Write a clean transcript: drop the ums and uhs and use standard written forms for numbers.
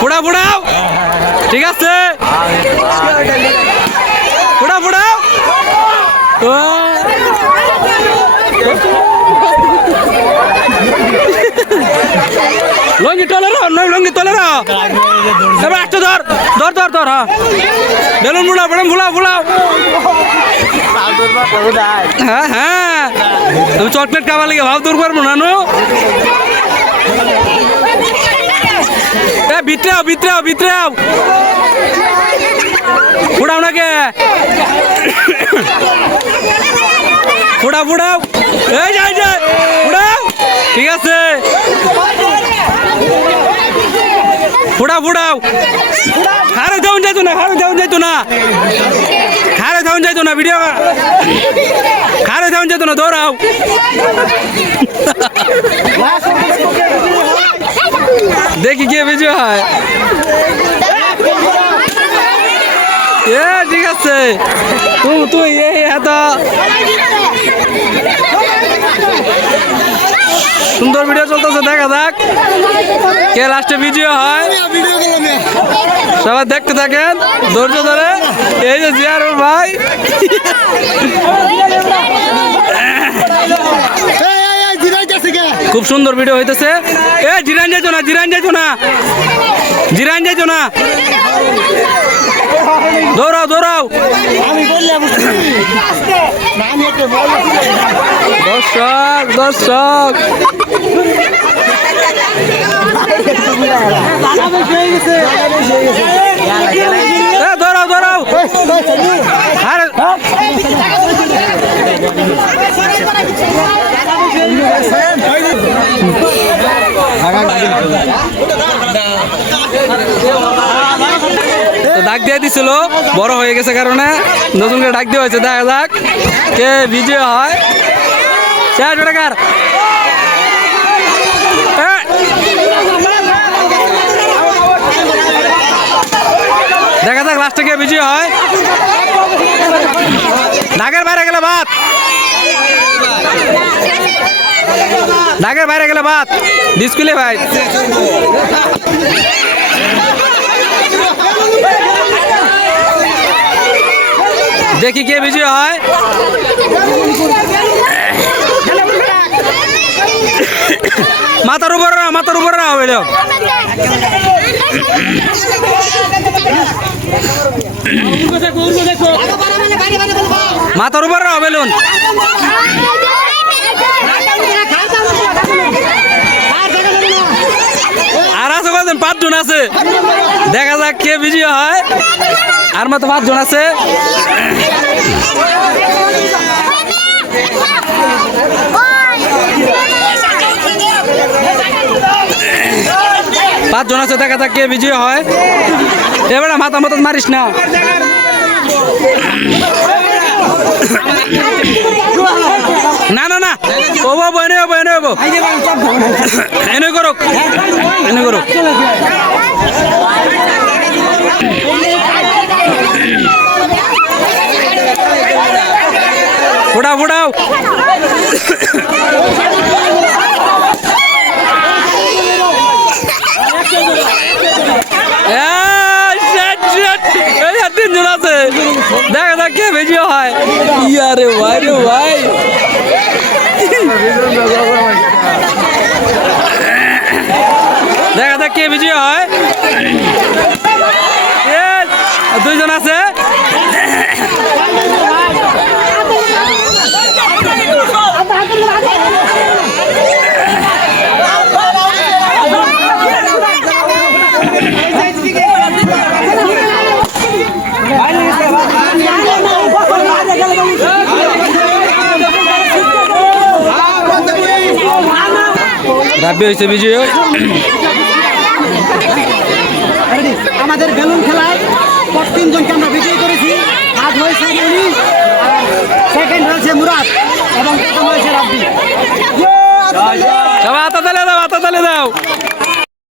ফুড়াও ফুড়াও, ঠিক আছে, ফুড়াও ফুড়াও। লঙ্গি তোলে নয়, লঙ্গি তোলে না, এবার একটা ধর ধর ধর ধর। হ্যাঁ বেলুন ফুড়াও, বেলুন ফুড়াও ফুড়াও। হ্যাঁ হ্যাঁ, তুমি চকলেট খাবার লাগে ভাব দূর করবো না। ভিতরেও ভিতরেও ভিতরেও ফুড়াও নাকি, ফুড়াও ফুড়াও, এই যাই যাই ফুড়াও, ঠিক আছে, ফুড়াও ফুড়াও। খারে যাওন যাইতো না, খারে যাওন যাইতো না, খারে যাওন যাইতো না, ভিডিও খারে যাওন যাইতো না, দৌড়াও। দেখি কে বেজে হয়। ঠিক আছে, তুই এত সুন্দর ভিডিও চলতেছে, দেখা যাক কে লাস্টে ভিডিও হয়। সবাই দেখতে থাকেন ধৈর্য ধরে। এই যে জিয়ারুল ভাই, খুব সুন্দর ভিডিও হইতেছে। জিরান যাইতো না, জিরান যাইতো না, জিরান যাইতো না, দৌড়াও দৌড়াও। দর্শক দর্শক, দৌড়াও দৌড়াও। ডাক দিয়ে দিছিল, বড় হয়ে গেছে কারণে নতুন করে ডাক দিয়ে হয়েছে। দেখা যাক কে ভিডিও হয়। টাকার দেখা যাক লাস্টে কে ভিডিও হয়। ঢাকের বাইরে গেলে বাদ, ঢাকের বাইরে গেলে বাদ, ডিসকুলে ভাই। দেখি কে বিজয় হয়। মাথার উপর না, মাথার উপর না হবে, মাথার উপর না বেলুন। আর আছে কজন? 5 জন আছে। দেখা যাক কে বিজয় হয়। আর মাত্র 5 জন আছে। পাঁচজন আছে, দেখা যাক কে বিজয় হয়। এবার মাথা মতন মারিস না। না না না, ও বাবু এনে হবো, এনে হবো, এনে করুক, এনে করুক। ফুটাও ফুটাও। তিনজন আছে, দেখা যাক কে বেশি হয়। ইয়ারে ভাই রে ভাই, দেখা যাক কে বেশি হয়। 2 জন আছে। রাব্বি হয়েছে বিজয়। আমাদের বেলুন খেলায় 3 জনকে আমরা বিজয়ী করেছি। আজ হয়েছে উনি, সেকেন্ড হয়েছে মুরাদ এবং প্রথম হয়েছে রাব্বি। সবাই হাতে তালে দাও, হাতে তালে দাও।